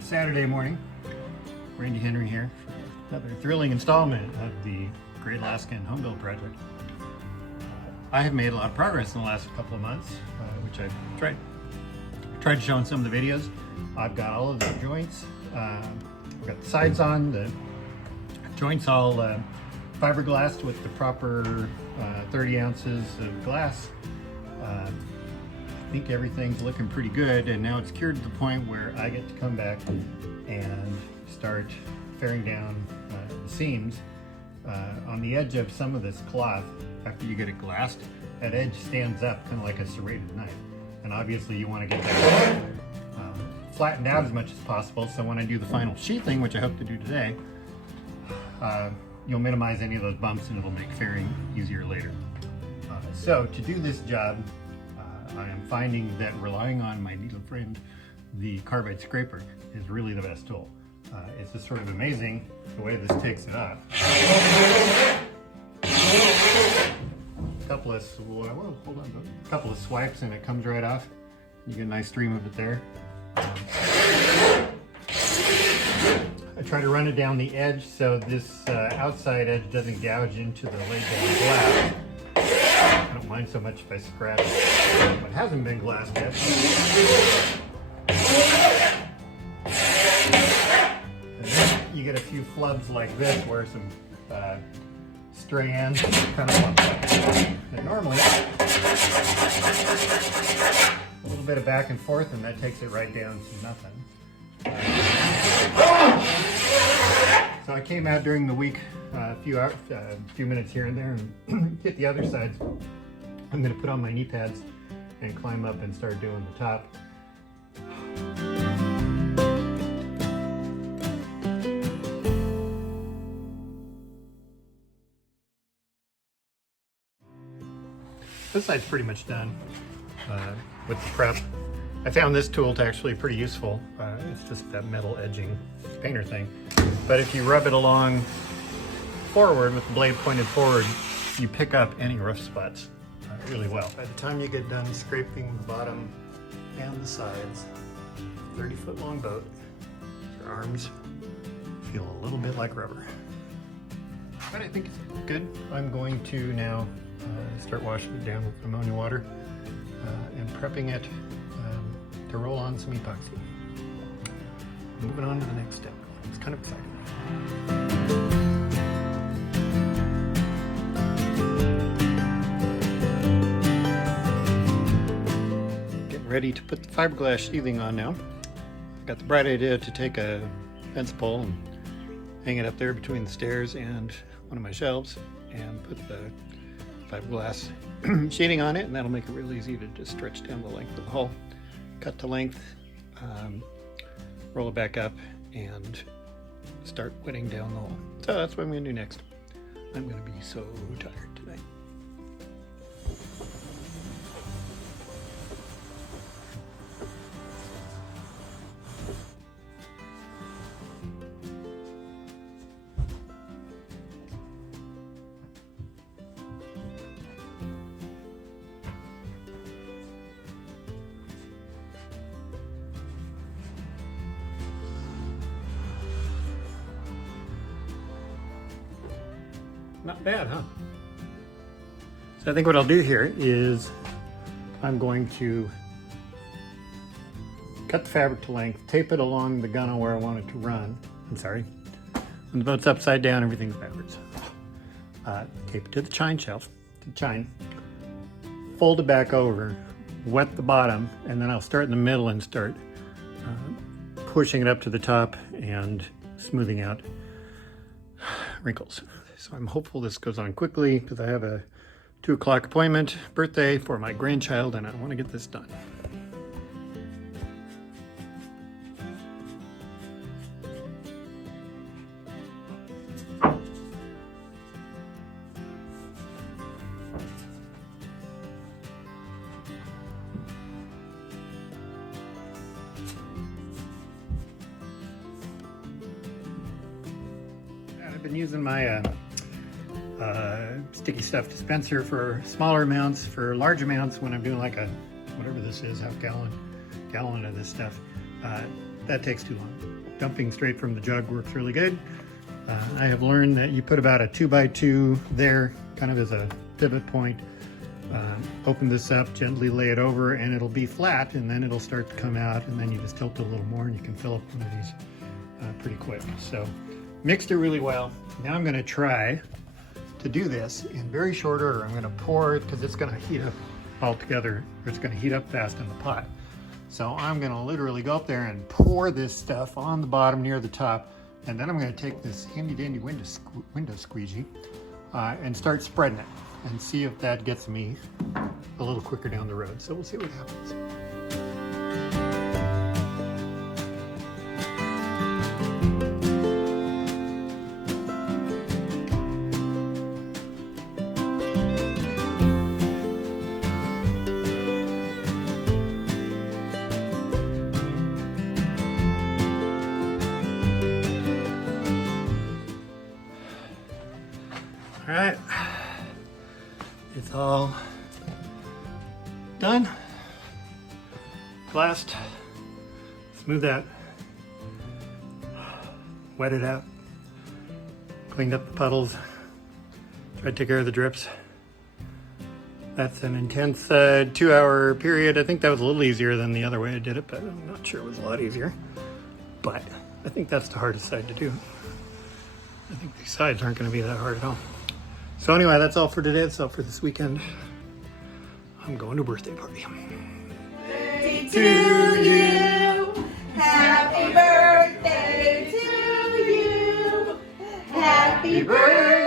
Another Saturday morning. Randy Henry here for another thrilling installment of the Great Alaskan home build project. I have made a lot of progress in the last couple of months, which I've tried to show in some of the videos. I've got all of the joints. I've got the sides on, the joints all fiberglassed with the proper 30 ounces of glass. I think everything's looking pretty good, and now it's cured to the point where I get to come back and start fairing down the seams. On the edge of some of this cloth, after you get it glassed, that edge stands up kind of like a serrated knife, and obviously you want to get that flattened out as much as possible, so when I do the final sheathing, which I hope to do today, you'll minimize any of those bumps and it'll make fairing easier later. So to do this job, I am finding that relying on my needle friend, the carbide scraper, is really the best tool. It's just sort of amazing the way this takes it off. A couple of swipes and it comes right off. You get a nice stream of it there. I try to run it down the edge so this outside edge doesn't gouge into the laid down glass. I don't mind so much if I scratch what hasn't been glassed yet. And then you get a few flubs like this where some stray ends kind of lump up. And normally, a little bit of back and forth and that takes it right down to nothing. So I came out during the week, a few minutes here and there, and hit the other sides. I'm going to put on my knee pads and climb up and start doing the top. This side's pretty much done with the prep. I found this tool to actually pretty useful. It's just that metal edging painter thing. But if you rub it along forward with the blade pointed forward, you pick up any rough spots really well. By the time you get done scraping the bottom and the sides, 30-foot long boat, your arms feel a little bit like rubber. But I think it's good. I'm going to now start washing it down with ammonia water and prepping it to roll on some epoxy. Moving on to the next step. It's kind of exciting. Getting ready to put the fiberglass sheathing on now. Got the bright idea to take a fence pole and hang it up there between the stairs and one of my shelves and put the fiberglass sheeting on it, and that'll make it real easy to just stretch down the length of the hull, cut to length, roll it back up, and start wetting down the hole. So that's what I'm going to do next. I'm going to be so tired today. Not bad, huh? So I think what I'll do here is I'm going to cut the fabric to length, tape it along the gunwale where I want it to run. I'm sorry. When the boat's upside down, everything's backwards. Tape it to the chine shelf, fold it back over, wet the bottom, and then I'll start in the middle and start pushing it up to the top and smoothing out wrinkles. So I'm hopeful this goes on quickly because I have a 2 o'clock appointment, birthday for my grandchild, and I want to get this done. I've been using my sticky stuff dispenser for smaller amounts. For large amounts, when I'm doing like a, whatever this is, half gallon of this stuff, that takes too long. Dumping straight from the jug works really good. I have learned that you put about a 2x2 there, kind of as a pivot point. Open this up, gently lay it over, and it'll be flat, and then it'll start to come out, and then you just tilt it a little more, and you can fill up one of these pretty quick. So mixed it really well. Now I'm going to try to do this in very short order. I'm going to pour it because it's going to heat up all together, or it's going to heat up fast in the pot. So I'm going to literally go up there and pour this stuff on the bottom near the top, and then I'm going to take this handy dandy window squeegee and start spreading it and see if that gets me a little quicker down the road. So we'll see what happens. All right, it's all done. Glassed, smooth that, wet it out, cleaned up the puddles, tried to take care of the drips. That's an intense 2-hour period. I think that was a little easier than the other way I did it, but I'm not sure it was a lot easier. But I think that's the hardest side to do. I think these sides aren't going to be that hard at all. So anyway, that's all for today. That's all for this weekend. I'm going to a birthday party. Birthday to you. Happy birthday to you. Happy birthday.